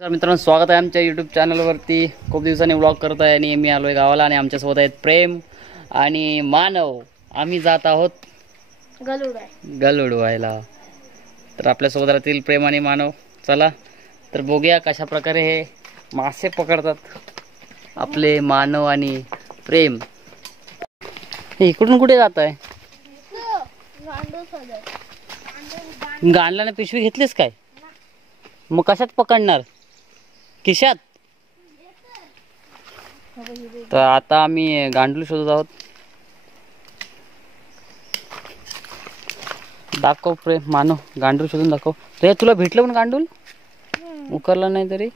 तर मित्रांनो, स्वागत आहे आमच्या यूट्यूब चॅनलवरती. खूप दिवसांनी व्लॉग करत आहे आणि मी आलो आहे गावाला आणि आमच्यासोबत आहेत प्रेम आणि मानव. आम्ही जात आहोत गल उडवायला. तर आपल्यासोबत राहतील प्रेम आणि मानव. चला तर बघूया कशा प्रकारे हे मासे पकडतात आपले मानव आणि प्रेम. हे इकडून कुठे जात आहे? गांडला पिशवी घेतलीस काय? मग कशात पकडणार? खिशात? तर आता आम्ही गांडूल शोधत आहोत. दाखव प्रेम, मानव गांडूल शोधून दाखव. रे तुला भेटलं पण गांडूल? उकरला नाही तरी?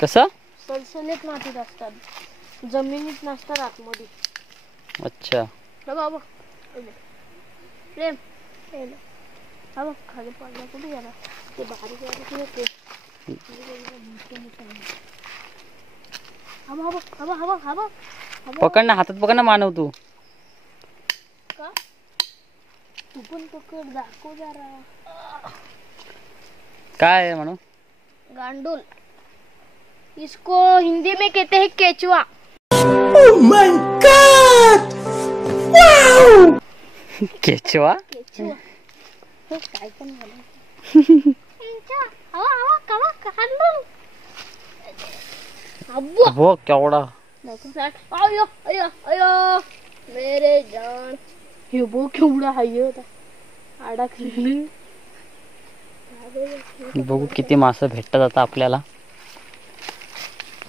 कसं? सलसलीत मातीत असतात, जमिनीत नसतात आतमध्ये. अच्छा बाबा प्रेम हा बघ खाली पडला. कुठे गेला ते? बारीक बारीक पकड ना, हातात पकड ना मानव. तू का? तू पण पकड, दाखव जरा. काय आहे म्हणू? गांडूल. इसको हिंदी में कहते हैं केचुआ. Oh my God! Wow! केचुआ? केचुआ हे काय पण बोलायचं. हवा हवा कवा गांडूल. अब्बा हो केवढा. अयो अयो अयो मेरे जान. हे बघ केवढा हाय होता. अडकली. बघू किती मासे भेटतात आता आपल्याला.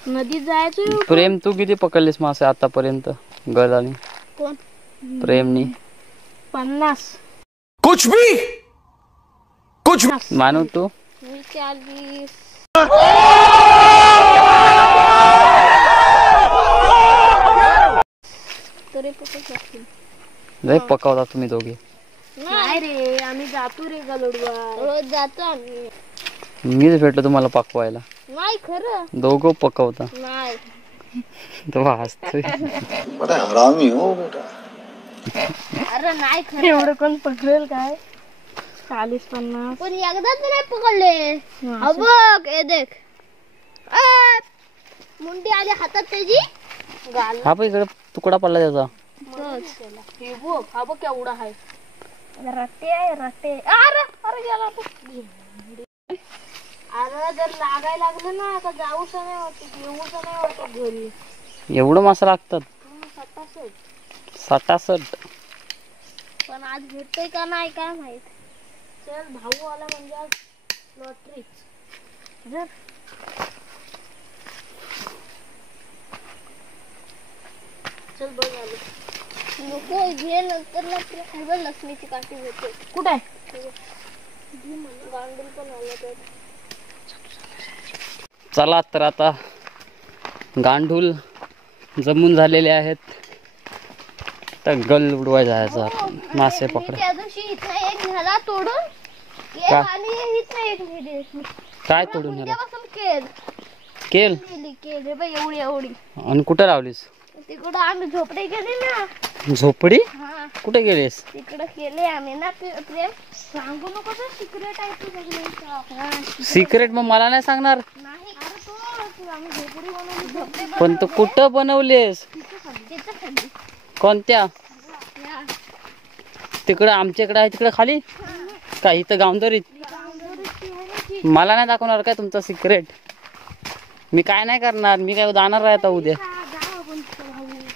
नदीत जायचं. प्रेम, तू किती पकडलीस मासे आतापर्यंत? गलानी कोण? प्रेमनी 50. कुछ भी कुछ. मानव तू? मी 40. तरी लय पकवता तुम्ही दोघे. नाही रे, आम्ही जातो रे गलुडवा. रोज जातो आम्ही. मीच भेटलो तुम्हाला पकवायला. नाही खरं. दोघं पकवता. नाही तो हसतोय. बड़ा हरामी हो बेटा. अरे नाही खरं. एवढं कोण पकडेल काय? 40-50 पण एकदाच नाही पकडले. हा बघ, हे देख. मुंडी आली हातात त्याची. हा पण इकडे तुकडा पडला त्याचा. हे बघ, हा बघ केवढा आहे. रट्टे आहे रट्टे. अरे अरे गेला. अरे जर लागायला लागलं ना आता जाऊच नाही वाटत, येऊच नाही वाटत घरी. एवढं मासा लागतात? 67. 67. पण आज भेटतोय का नाही काय माहित. चल, भाऊ आला म्हणजे आज लॉटरीच. जर चल बघ आलो. नको घे, नंतर ना लक्ष्मीची काठी भेटते. कुठे आहे? गांडूल पण आला तर. चला तर आता गांडूल जमून झालेले आहेत. तर गल उडवायला जायचं, मासे पकड. त्या दिवशी इथं एक झाला तोडून का? आणि इथं एक व्हिडिओ. काय तोडून झालं? केल केल बाई एवढी एवढी. आणि कुठे लावलीस? तिकडं आम्ही झोपडे गेले ना. झोपडी? हा, कुठे गेलीस? तिकडं केले आम्ही ना. प्रेम सांगू नको, सिक्रेट आहे तुझ्याकडे. सिक्रेट? मग मला नाही सांगणार. नाही. अरे तो आम्ही झोपडी बनवली. झोपडे पण तू कुठं बनवलीस? कोणत्या? तिकडं आमच्याकडे आहे, तिकडे खाली का इथं गावंदरीत? मला नाही दाखवणार काय तुमचा सिक्रेट? मी काय नाही करणार. मी काय जाणार आहे आता उद्या.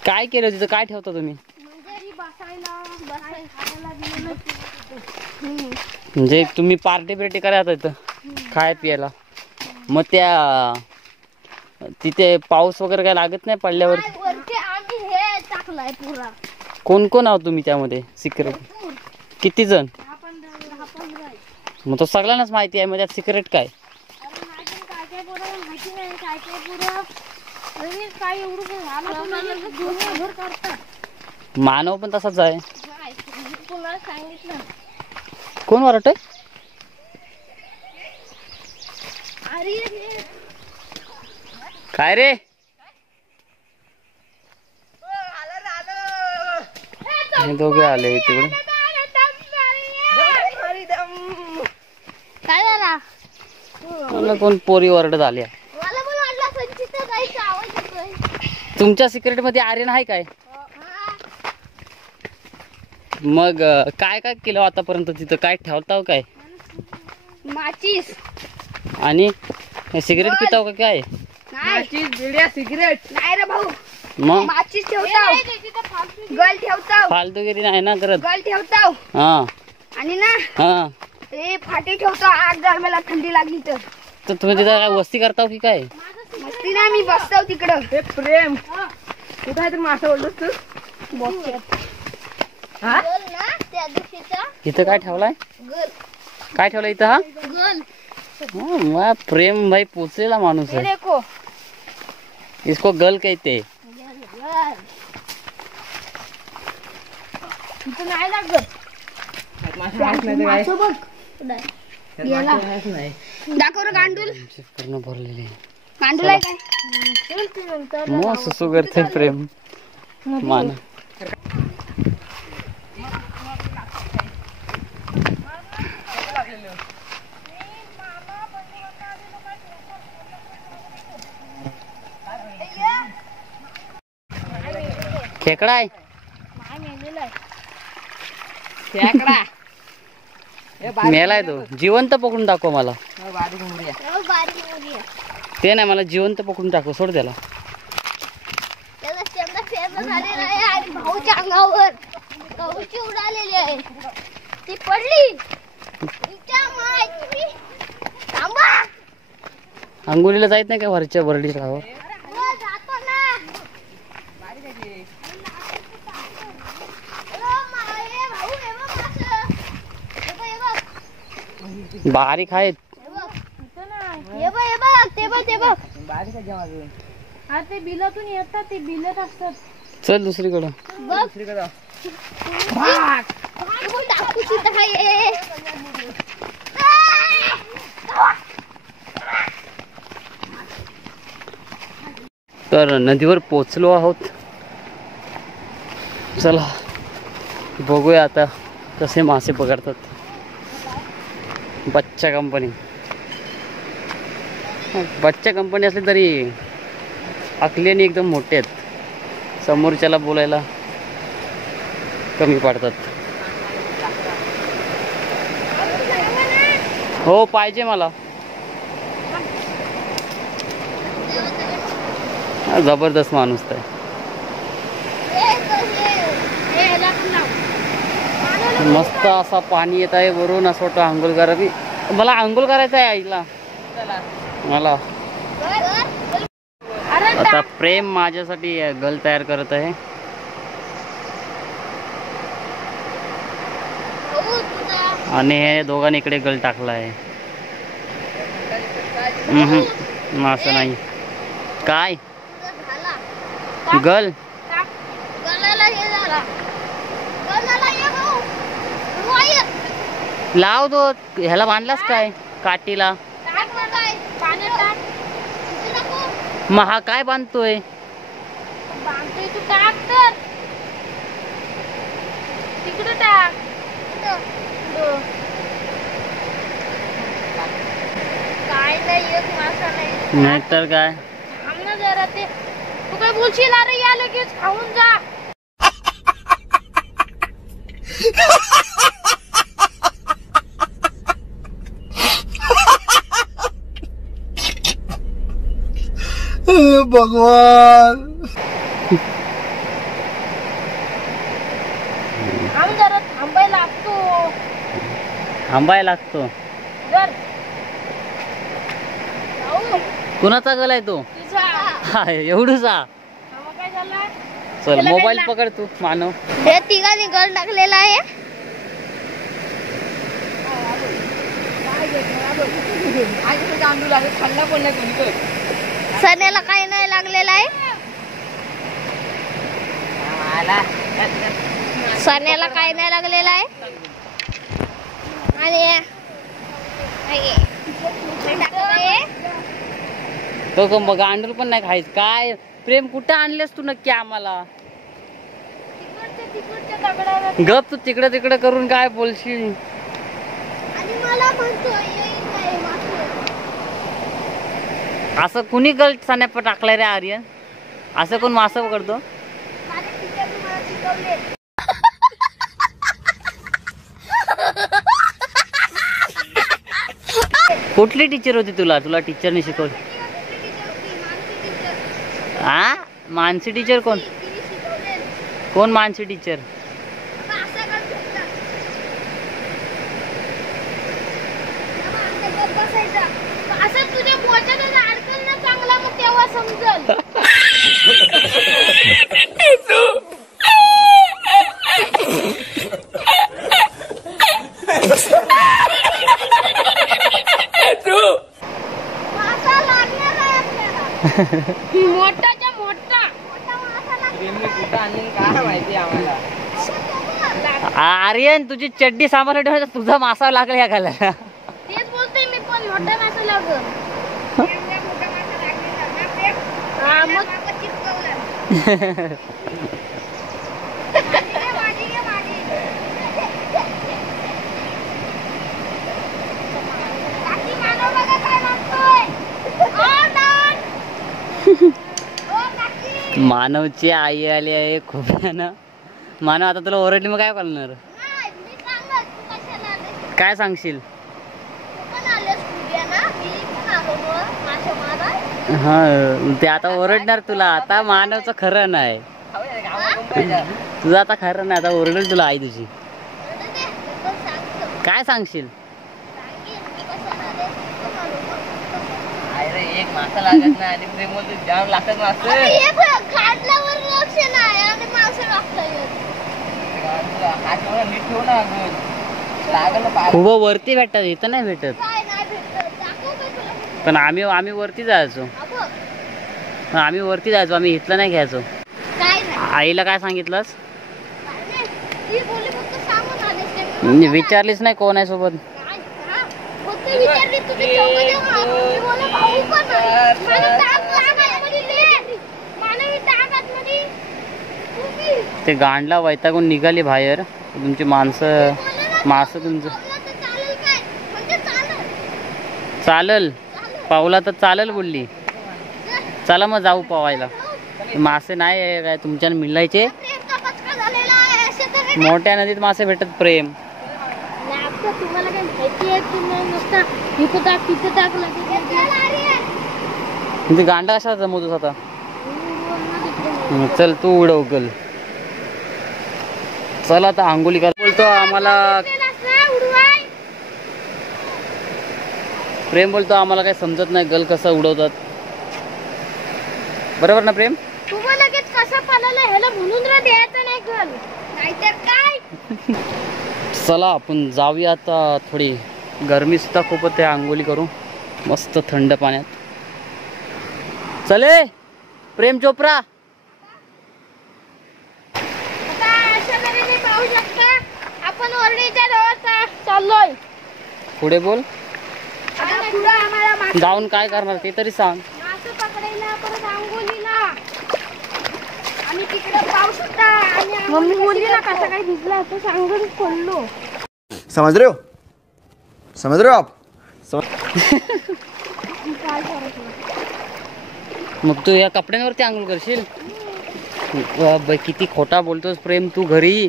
काय केलं तिथं? काय ठेवता तुम्ही? म्हणजे तुम्ही पार्टी बिर्टी करायला इथं खाय प्यायला? मग त्या तिथे पाऊस वगैरे काय लागत नाही पडल्यावर? आम्ही हे टाकलाय पुरा. कोण कोण आहोत तुम्ही त्यामध्ये सिक्रेट? किती जण? 10-15. मग तो सगळ्यांनाच माहिती आहे. मग त्यात सिक्रेट काय? काय माहिती नाही. काय पुरा काय एवढं घर काढतात. मानव पण तसाच आहे. तुला सांगितलं. कोण वरट आहे? अरे काय रे? हे दोघे आले तिकडे. काय झाला? मला कोण पोरी ओरडत आल्या. मला पण वाटलं संचितचा जायचा आवाज येतोय. तुमच्या सिक्रेट मध्ये आर्यन आहे काय? मग काय काय केलं आतापर्यंत तिथं? काय ठेवताव काय? माचीस आणि सिगरेट पिताव का काय? माचीस बिड्या सिगरेट नाही रे भाऊ. मग माचीस ठेवताव, गल ठेवताव, फालतूगिरी नाही ना करत. गल ठेवताव हा आणि ना हा. ते फाटी ठेवताव. आग जर मला थंडी लागली तर तुम्ही तिथं काय वस्ती करताव की काय? मस्ती ना मी बसताव तिकडं. हे प्रेम तू काय तर मासा बोलतोस तू? गल ना त्या दिवशीचा इथं काय ठेवलाय? गल काय ठेवलाय इथं? हा गल वा, प्रेम भाई पोचलेला माणूस है. देखो इसको गल कहते हैं. इथं नाही लागत. मासं बघ. गेला. दाखव रे गांडूल. पूर्ण भरलेले. गांडूल आहे काय? मो सुसू करते प्रेम मान. खेकडा आहे. मेलाय तो. जिवंत पकडून दाखव मला. बारीक मुली आहे. ते नाही, मला जिवंत पकडून दाखव. सोड त्याला. त्याला शेंगा फेमस झालेला आहे आणि भाऊच्या अंगावर कवची उडालेली आहे. ती पडली. तुमच्या माहिती थांबा. अंगुलीला जायत नाही का वरच्या बरडी राहावं? हो, जातो ना. हे भाऊ, हे बघ मासं. हे बघ, हे बघ. बारीक आहेत. हे बघ, हे बघ. ते बघ, ते बघ. हा, ते बिलातून येतात. ते बिलत असतात. चल दुसरीकडं. बघ. हे बघ, टाकू तिथं आहे. तर नदीवर पोचलो आहोत. चला बघूया आता कसे मासे पकडतात. बच्चा कंपनी असली तरी आकल्याने एकदम मोठे आहेत. समोरच्याला बोलायला कमी पडतात. हो पाहिजे मला. जबरदस्त माणूस आहे. मस्त असा पाणी येत आहे वरून. असं वाटतं आंघोळ करावी. मला आंघोळ करायचं आहे आईला. मला आता प्रेम माझ्यासाठी गल तयार करत आहे. आणि हे दोघांनी इकडे गल टाकला आहे. असं नाही काय गल लाव दो. ह्याला बांधलास काय काठीला? मग हा काय बांधतोय? तू टाक तर तिकडे टाक. काय नाही एक मासा नाही. नाहीतर काय. थांब ना जरा. ते तू काय बोलशील? अरे या लगेच खाऊन जा. भगवान थांब जरा. थांबायला लागतो. थांबायला लागतो. जर कुणाचा गल आहे तो? तुझा एवढूसा. काय झाला? चल मोबाईल पकड तू मानव. हे तिघांनी गल टाकलेला आहे. सण्याला काही नाही लागलेला आहे. सण्याला काही नाही लागलेला आहे. आणि तो मग अंडर पण नाही खायचं. काय प्रेम कुठं आणलेस तू नक्की आम्हाला? गप तू तिकडे तिकडे करून काय बोलशील? असं कुणी गल सान्याप टाकलाय रे आर्यन? असं कोण मासा पकडतो? कुठली टीचर होती तुला टीचरने शिकवली? हा, मानसी टीचर कोण? कोण मानसी टीचर? असं तुझ्या बोटात अडकल ना चांगला, मग तेव्हा समजल. मासा लागणार आहे आपल्याला. मोठाच्या मोठा मासा लागणार. काय माहिती आम्हाला. आर्यन, तुझी चड्डी सांभाळून ठेव, तुझा मासा लागला या खाला. तेच बोलतोय मी, पण मोठा मासा लागल. हा, मग मानवची आई आली आहे खोब्यानं. मानव, आता तुला ओरडली मग काय करणार? काय सांगशील? हा, ते आता ओरडणार तुला. आता मानवचं खरं नाही, तुझं आता खरं नाही. आता ओरडेल तुला आई तुझी. काय सांगशील? एक मासा लागत नाही आणि प्रेम जाम लागत मासा. खूप वरती भेटतात, इथं नाही भेटत. पण आम्ही वरती जायचो. आम्ही वरती जायचो, आम्ही इथलं नाही घ्यायचो. आईला काय सांगितलंस? विचारलीच नाही कोण आहे सोबत? ते गांडला वैतागून निघाली बाहेर तुमची माणसं. मासं तुमचं चालल, पावला तर चालल बोलली. चला मग जाऊ पावायला. मासे नाही काय तुमच्यानं मिळायचे? मोठ्या नदीत मासे भेटत प्रेम. तुम्हाला काय माहिती आहे? तुम्हाला इथं टाक, तिथं टाक, म्हणजे गांडा कशा जमवतोस आता? चल तू उडव गल. चल आता आंघोळी कर. बोलतो आम्हाला प्रेम, बोलतो आम्हाला काय समजत नाही गल कसं उडवतात. बरोबर ना प्रेम? तुम्हाला लगेच कसं पालाला ह्याला म्हणून द्यायचं नाही गल, नाहीतर काय. चला आपण जाऊया आता. थोडी गरमी सुद्धा खूप होते, आंघोळी करू मस्त थंड पाण्यात. चले प्रेम चोप्रा. आता अशा तऱ्हेने पाहू शकता आपण ओरडीच्या जवळ चाललोय. पुढे बोल. पुढे आम्हाला जाऊन काय करणार ते तरी सांग. मासे पकडायला, परत आंघोळीला. आम्ही तिकडे पाहू शकता. आणि मम्मी बोलली ना कसं काय भिजला तर सांगून खोललो. समझ रहे हो? समझ रहे हो आप? मग तू या कपड्यांवरती आंघोळ करशील? किती खोटा बोलतोस प्रेम तू घरी.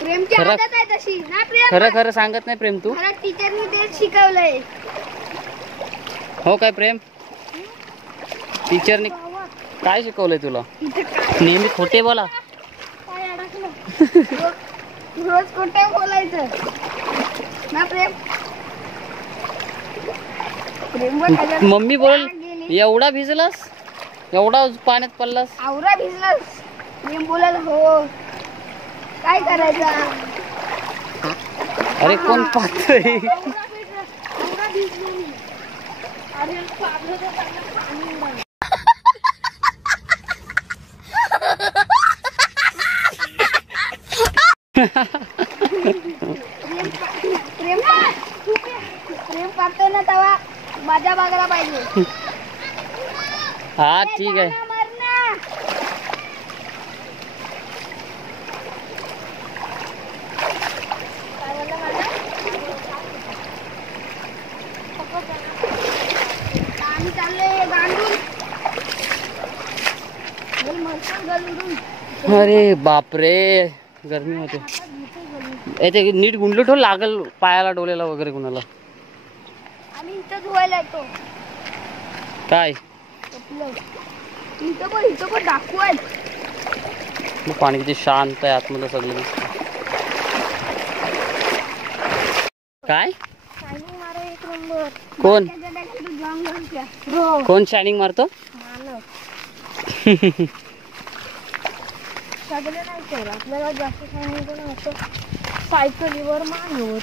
प्रेमची खरं- आदत आहे तशी ना प्रेम. खरं खरं सांगत नाही प्रेम तू? मला टीचरनी तेच शिकवलंय. हो काय प्रेम? टीचरनी काय शिकवलंय तुला? नेहमी खोटे बोला. काय अडकलं? रोज खोटे बोलायचं ना प्रेम. प्रेम मम्मी बोल, एवढा भिजलास? एवढा पाण्यात पडलास? आवरा भिजलास. प्रेम बोलायला हो, काय करायचं? अरे कोण पाहतोय? प्रेम करतोय ना तेव्हा माझ्या बागाला पाहिजे. हा ठीक आहे. अरे बापरे, गरमी होते. ते नीट गुंडलो ठेव, लागल पायाला डोलेला वगैरे कुणाला. आणि इथं धुवायला येतो काय इथं पण डाकू आहेत. पाणी किती शांत आहे आतमध्ये सगळं. काय शायनिंग मारा एक नंबर. कोण हो. कोण शायनिंग मारतो? सगळे नाही केलं आपल्याला जास्त शायनिंग पण असं सायकलीवर मानव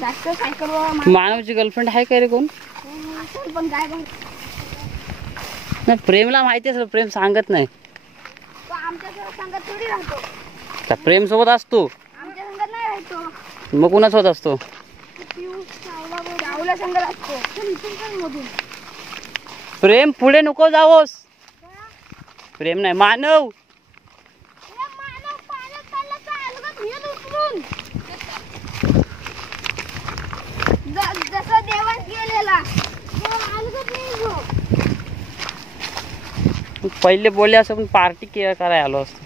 जास्त सायकलवर मानवची गर्लफ्रेंड आहे काय रे कोण? पण काय नाही, प्रेमला माहिती असेल, प्रेम सांगत नाही. तो आमच्या संघात थोडी राहतो. त्या प्रेम सोबत असतो, आमच्या संघात नाही राहतो. मग कुणासोबत असतो? चावला संघात असतो. मधून प्रेम पुढे नको जावोस. प्रेम नाही, मानव. जसं देवान केलेला पहिले बोलले असं पण पार्टी करायला आलो असतो.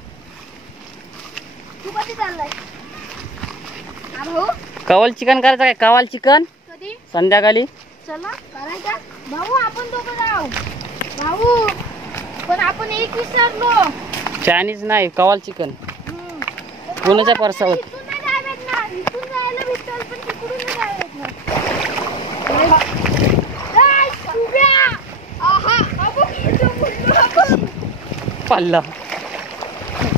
तू कधी चाललाय? भाऊ कवाल चिकन करायचं काय? कवाल चिकन कधी? संध्याकाळी. चला करायचा भाऊ, आपण दोघं जाऊ. भाऊ पण आपण एक विसरलो. चायनीज नाही, कवाल चिकन. कोणाच्या पर्सावर? इथून नाही जायला भेटणार. इथून जायला भेटल पण तिकडून नाही जायला भेटणार. पल्ला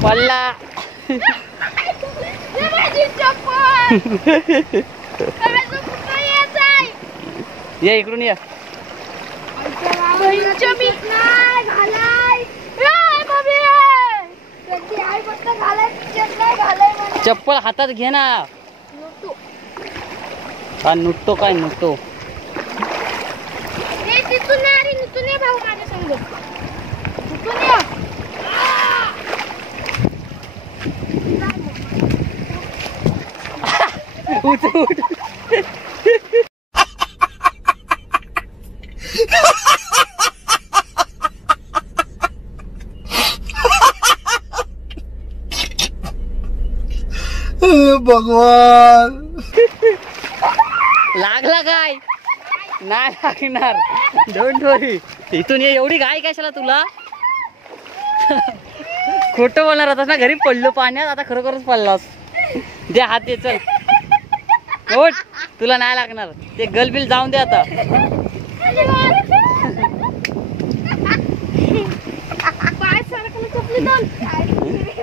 पल्ला. ये इकडून या. चप्पल हातात घे ना. हा नुटतो काय नुटतो. तिथून ये भाऊ माझ्या संग. तिथून ये. उठ उठ. भगवान, लागला काय? नाही लागणार, डोंट वरी. इथून ये. एवढी घाई कशाला तुला? खोटं बोलणार होतास ना, घरी पडलो पाण्यात, आता खरोखरच पडलास. दे हात दे, चल ओठ. तुला नाही लागणार, ते गल बिल जाऊन दे आता.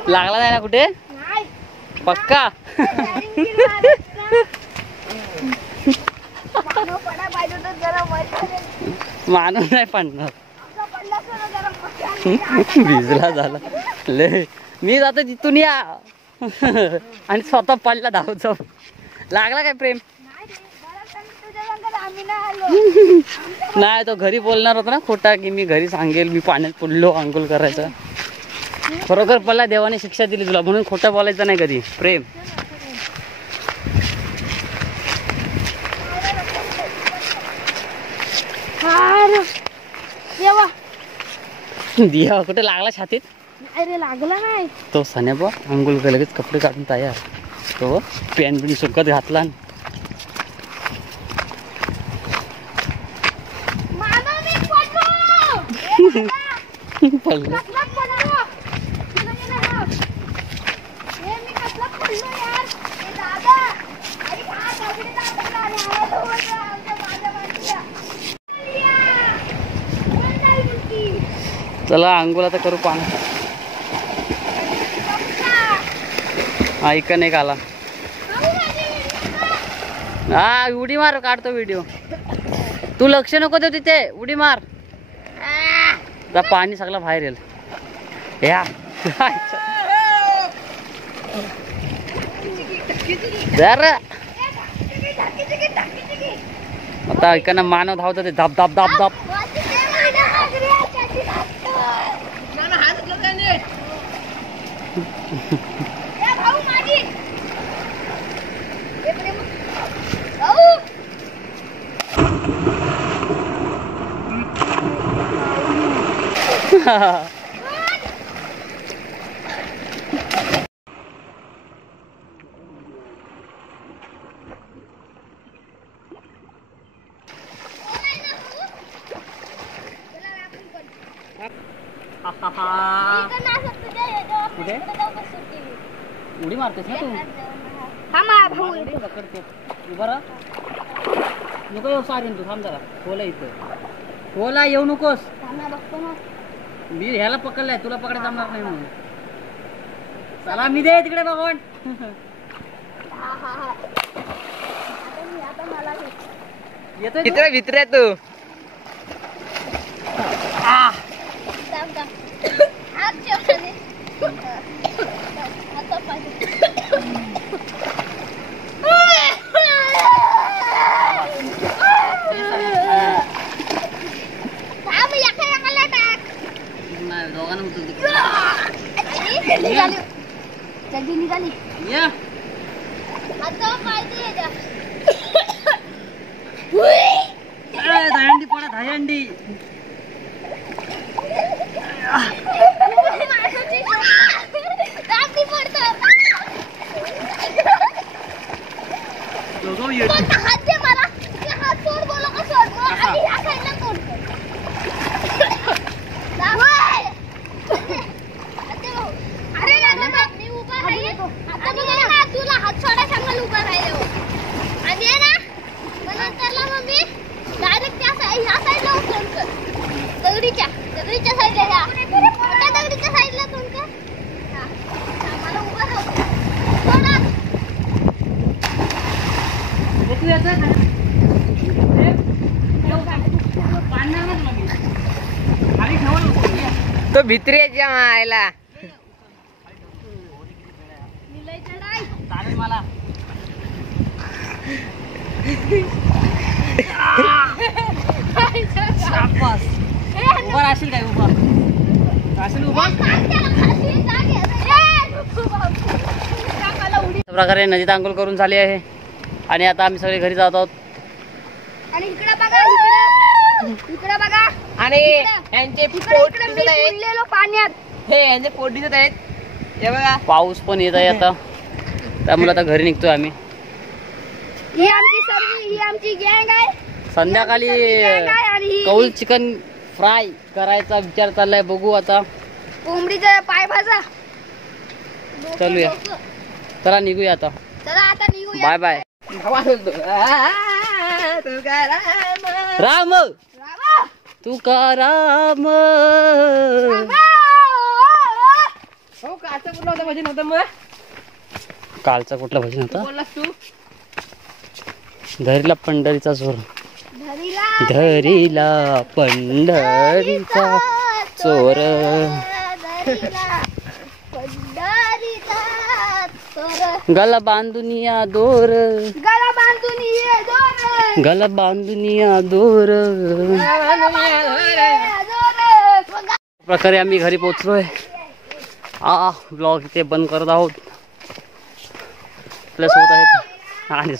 लागला नाही ना कुठे? पक्का? माणूस नाही पडणार. भिजला झाला ले. मी जातो तिथून या. आणि स्वतः पडला धावतो. लागला काय प्रेम? नाही, तो घरी बोलणार होता ना खोटा, की मी घरी सांगेल मी पाण्यात पडलो अंघोळ करायचं. खरोखर पडला, देवाने शिक्षा दिली तुला, म्हणून खोटं बोलायचं नाही कधी. प्रेम दिया कुठे लागला छातीत? अरे लागला नाही. तो सण्या बा अंघोळ केलं, लगेच कपडे काढून तयार. तो पॅन्ट बिन सुकत घातला. पडलं. चला अंघोळ आता करू. पाणी ऐका नाही आला. हा उडी मार, काढतो व्हिडिओ. तू लक्ष नको देऊ तिथे, उडी मार. पाणी सगळं बाहेर येईल. या आता ऐका मानव धावत ते धाप धाप धाप धाप. कुठे उडी मारतेस ना तू? उडी पकडते. उभा राहा. नको येऊ सारीन तू, थांब जरा. खोला इथं, खोला येऊ नकोस. मी ह्याला पकडलाय, तुला पकडायला जमणार नाही म्हणून. चला मी दे तिकडे भगवान. येतोय भित्र भित्र तू. दोघांना उचलते. जल्दी निघाली. या दहंडी पडा, दहंडी. दोघं येत. हात दे मला. हात सोड, बोलो का सोड. आणि ह्या साईडला सोड. अरे ना मी उभा राहील. आता बघा ना, तुला हात सोडा सांगाल उभा राहील. आणि आहे ना मग नंतरला मग मी डायरेक्ट ह्या साईडला तोंड कर. दगडीच्या साईडला ह्या दगडीच्या साईडला तोंड कर. मला उभा राहू सोडा. तू येतोय ना? पाडणार ना तुला मी. खाली ठेवलं होतं. ये. तो भित्र्याच्या मायला. चालेल मला. शाबास. उभा राहशील काय? उभा राहशील? उभा. अशा प्रकारे नदीत आंघोळ करून झाली आहे आणि आता आम्ही सगळे घरी जात आहोत. आणि इकडे बघा, इकडे बघा. आणि यांचे पोट दिसत आहेत. बुडलेलो पाण्यात. हे यांचे पोट दिसत आहेत. हे बघा. पाऊस पण येत आहे आता, त्यामुळे आता घरी निघतोय आम्ही. ही आमची गँग आहे. संध्याकाळी कौल चिकन फ्राय करायचा विचार चाललाय, बघू आता. कोंबडीचा पाय भाजा. चालूया. चला निघूया आता. चला आता निघूया. Bye bye. राम तुकाराम. हो कालचं कुठलं होतं भजन होतं मग? कालचा कुठला भजन होता? बोललास तू? धरीला पंढरीचा जोर. धरीला पंढरीचा चोर. धरीला पंढरीचा चोर. गला बांधुनिया दोर. गळा बांधून ये दोर. गला बांधुनिया दोर. प्रकारे आम्ही घरी पोहोचलोय. ब्लॉग इथे बंद करत आहोत. प्लस होत आहेत आणि